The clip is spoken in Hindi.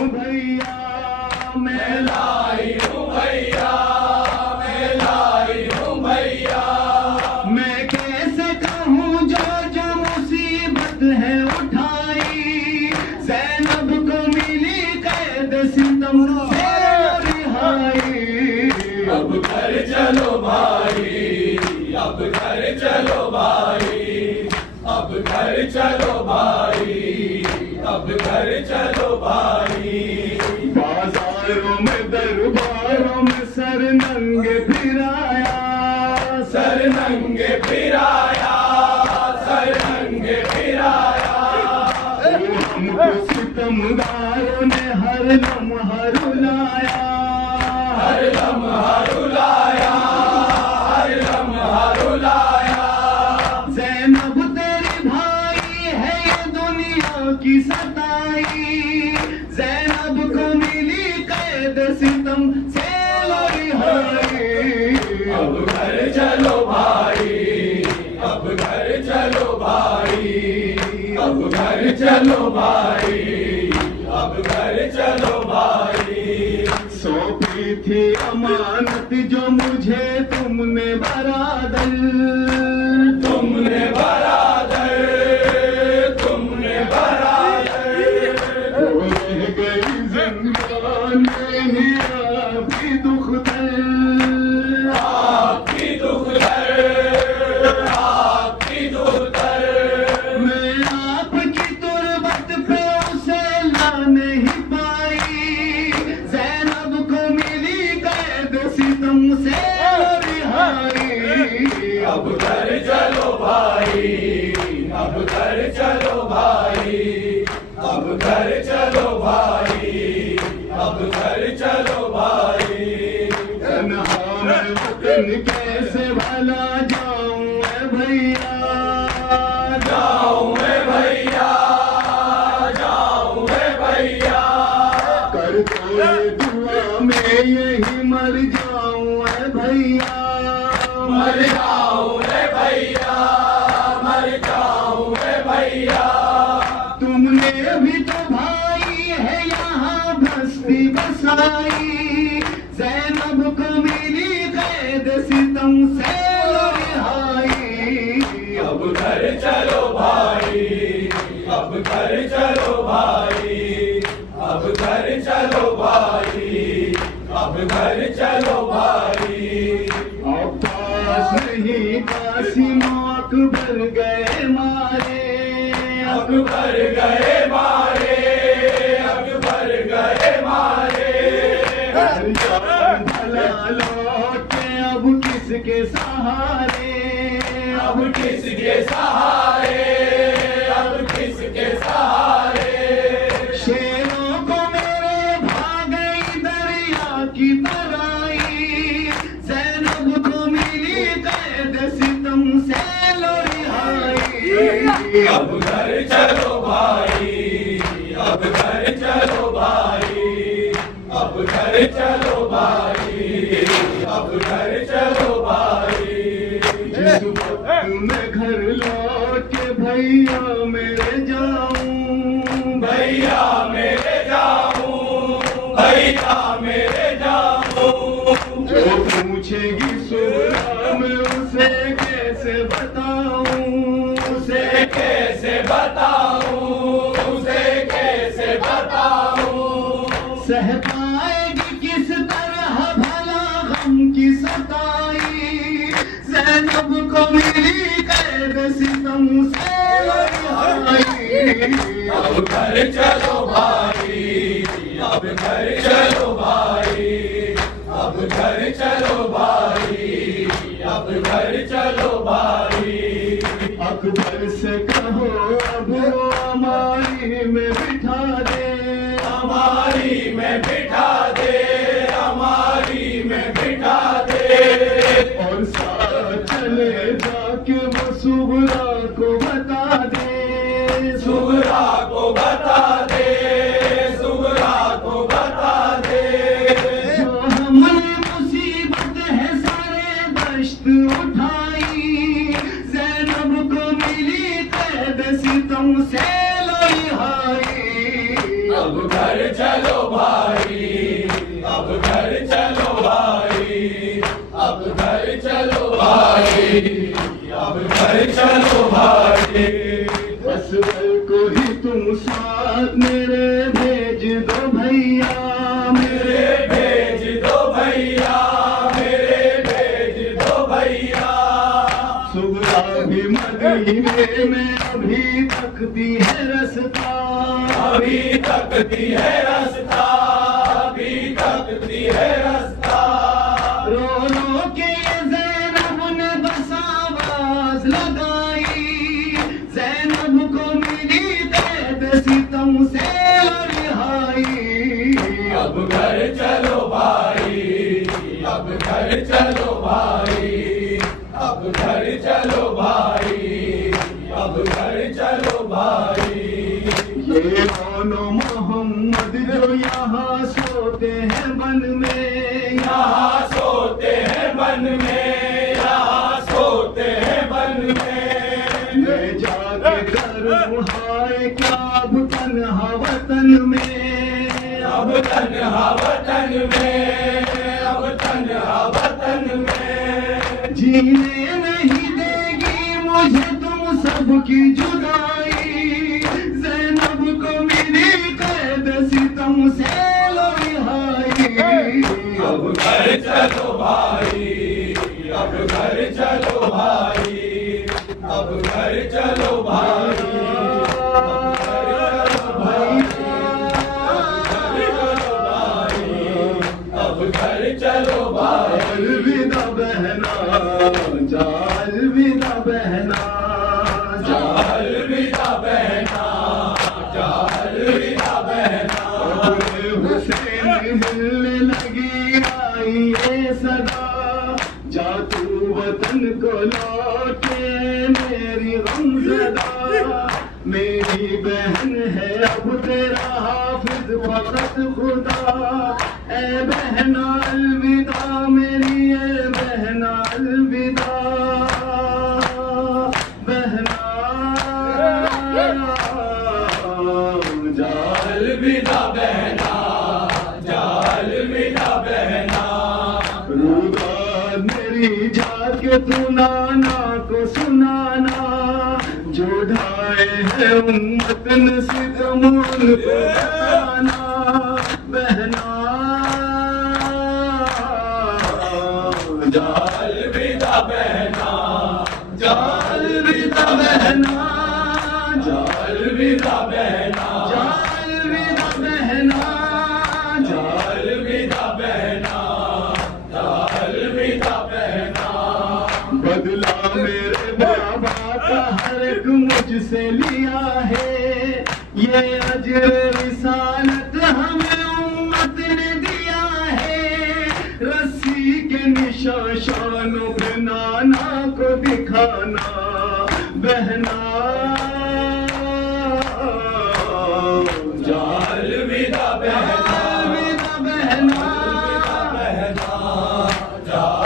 हूँ भैया, मैं लाई हूँ भैया, मैं लाई हूँ भैया। मैं कैसे कहूँ जो जो मुसीबत है उठाई, ज़ैनब को मिली कैद सितम से रिहाई। अब घर चलो भाई, अब घर चलो भाई, अब घर चलो भाई, अब घर चलो भाई। बाजारों में दरबारों में सर नंगे फिराया, सर नंगे फिराया, सर नंगे फिराया। हमको सितमगारों ने हर लम्हा रुलाया, हर लम्हा रुलाया, हर लम्हा रुलाया। ज़ैनब तेरी भाई है ये दुनिया की सताई, ज़ैनब को मिली कैद सितम से रिहाई। अब घर चलो भाई, अब घर चलो भाई, अब घर चलो भाई, अब घर चलो भाई। सौंपी थी अमानत जो मुझे तुमने बरादर, तुमने बरादर, तुमने बरादर। रह गई जिंदान में ही आपकी दुख दर, आपकी दुख दर, आपकी दुख दर। मैं आपकी तुरबत पे उसे ला नहीं पाई, ज़ैनब को मिली कैद सितम से रिहाई। अब घर चलो भाई, अब घर चलो भाई, अब घर चलो भाई, अब घर चलो भाई। तन्हा मैं वतन कैसे भला जाऊं मैं भैया, जाऊं मैं भैया, जाऊं मैं भैया। कर तो ये दुआ में यही मर जाऊं मैं भैया, मर जाऊं मैं भैया, मर जाऊं मैं भैया। तुमने भी तो भाई है यहाँ बस्ती बसाई, ज़ैनब को मिली कैद सितम से रिहाई। अब घर चलो भाई, अब घर चलो भाई, अब घर चलो भाई, अब घर चलो भाई। अब्बास नहीं कासिम अकबर गए मारे, अकबर गए मारे, अकबर गए मारे। जान भला लौटे अब किसके सहारे, अब किसके सहारे, अब किसके सहारे। शेरों को मेरे भागई दरिया की तराई, ज़ैनब को मिली कैद सितम से रिहाई। अब घर चलो भाई, अब घर चलो भाई, अब घर चलो भाई, अब घर चलो भाई। जिस वक्त मैं घर लौट के भैया मेरे जाऊं, भैया मेरे जाऊं, भैया मेरे जाऊं। जो पूछेगी सुबह मैं उसे कैसे बताऊं, उसे कैसे बताऊं, उसे कैसे बताऊं। सह पाएगी किस तरह भला गम की सताई, ज़ैनब को मिली कैद सितम से रिहाई। अब घर चलो भाई, अब घर चलो भाई, अब घर चलो भाई, अब घर चलो भाई। अकबर से कहो अब हमारी में बिठा दे, हमारी में बिठा दे, हमारी में बिठा दे। और साथ चले जाके वो सुगरा को बता दे, सुगरा को बता दे, सुगरा को बता चलो भाई, अब घर चलो भाई, अब घर चलो भाई, अब घर चलो भाई। असगर को ही तुम साथ मेरे भेज दो भैया, मेरे भेज दो भैया, मेरे भेज दो भैया। सुगरा भी मदीने में अभी तक दी है रास्ता, अभी तक दी है रास्ता, अभी तक दी है रास्ता। रो रो के ज़ैनब ने बस आवाज लगाई, ज़ैनब को मिली कैद सितम से रिहाई। अब घर चलो भाई, अब घर चलो भाई, अब घर चलो भाई, अब घर चलो भाई। ये दोनों मोहम्मद जो यहाँ सोते हैं बन में, यहाँ सोते हैं बन में, यहाँ सोते हैं बन में। मैं जाके करूँ हाय क्या अब तन्हा वतन में, अब तन्हा वतन में, अब तन्हा वतन में। जीने नहीं देगी मुझे तुम सबकी जुदाई, ज़ैनब को मिली कैद सितम से रिहाई। अब घर चलो भाई, अब घर चलो भाई, अब घर चलो भाई, अब घर चलो भाई। अलविदा बहना जा, अलविदा बहना जा, अलविदा बहना जा, अलविदा बहना। अपने हुसैन मिलने लगी आई ये सदा, जा तू वतन को लौटे मेरी गमज़दा। मेरी बहन है अब तेरा हाफिज फकत खुदा, ए बहना अलविदा मेरी, ए बहना अलविदा बहना जा, अलविदा बहना जा, अलविदा बहना। रुदा मेरी जाके तू नाना को सुनाना, जो ढाए है उम्मत ने सितम उनको बताना। बहना जा, अलविदा बहना जा, अलविदा बहना जा, अलविदा बहना जा, अलविदा बहना जा, अलविदा बहना जा, अलविदा बहना। बदला मेरे बाबा का हर एक मुझसे लिया है, ये अजर रिसालत हमें उम्मत ने दिया है। रस्सी के निशानों पे नाना को दिखाना, बहना